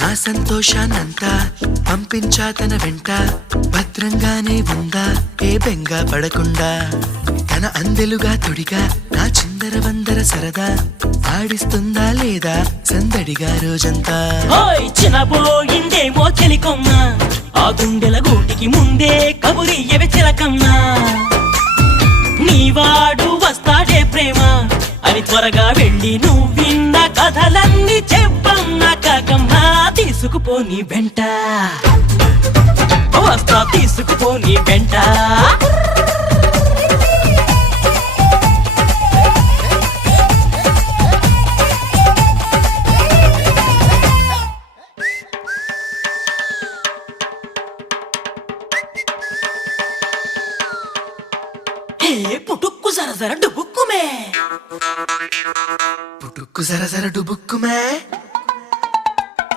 నా సంతోషాన్నంతా పంపించా తన వెంట, భద్రంగానే ఉందా ఏ బెంగ పడకుండా. తన అందెలుగా తొడిగా నా చిందర వందర సరదా, ఆడిస్తుందా లేదా సందడిగా రోజంతా. చిన్నబోయిందేమో చెలికొమ్మ, ఆ గుండెల గూటికి ముందే కబురియవే చిలకమ్మా. నీవాడు వస్తాడే ప్రేమ అని త్వరగా వెళ్ళి నువ్విన్న కథలన్నీ చెప్పమ్మా కాకమ్మా. తీసుకుపోని వెంట వస్తా, తీసుకుపోని వెంట. పుటుక్కు జర జర డుబుక్కుమే, పుటుక్కు జర జర డుబుక్కుమే.